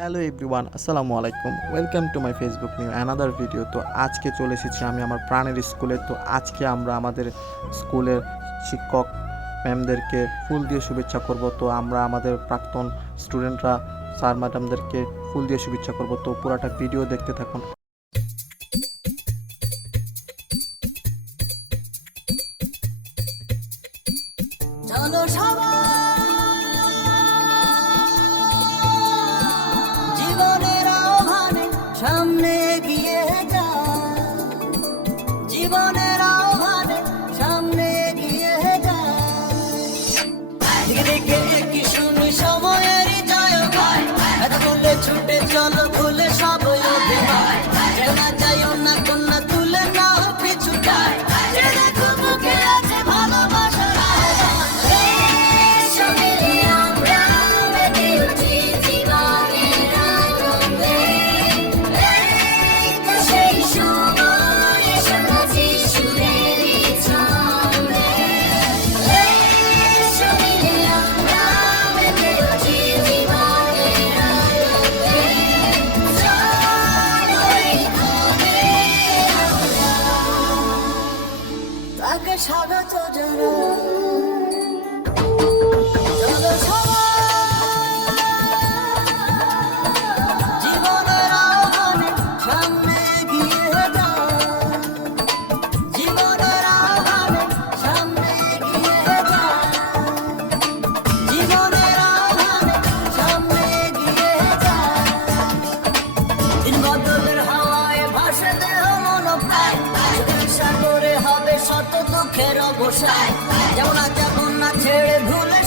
Hello everyone, আসসালামু আলাইকুম। Welcome to my Facebook new another video. তো আজকে চলে এসেছি আমি আমার প্রাণের স্কুলে। তো আজকে আমরা আমাদের স্কুলের শিক্ষক ম্যামদেরকে ফুল দিয়ে শুভেচ্ছা করব। তো আমরা আমাদের প্রাক্তন স্টুডেন্টরা স্যার ম্যাডামদেরকে ফুল দিয়ে শুভেচ্ছা করব। তো পুরাটা ভিডিও দেখতে থাকুন। চলো জীবনের আহ্বানে সামনে এগিয়ে যায়, জীবনের আহ্বানে সামনে এগিয়ে যায়। দিকে কি শুনি সময়ের জয় গায়, এত বলে ছুটে চলো ভুলে সব অভিমান। জানা যায় না কন্যা তুলে না পিছু যায়, দেখো মুখে আছে ভালোবাসার তাকে স্বাগত জীবনের আহ্বানে সামনে এগিয়ে যায়, জীবনের আহ্বানে সামনে এগিয়ে যায়, জীবনের আহ্বানে সামনে এগিয়ে যায়। দিন বদলের হাওয়ায় ভাসে দেহ মন প্রায়, সাগরে হবে শত দুঃখের অবসায়। যেমন না ছেড়ে ভুলে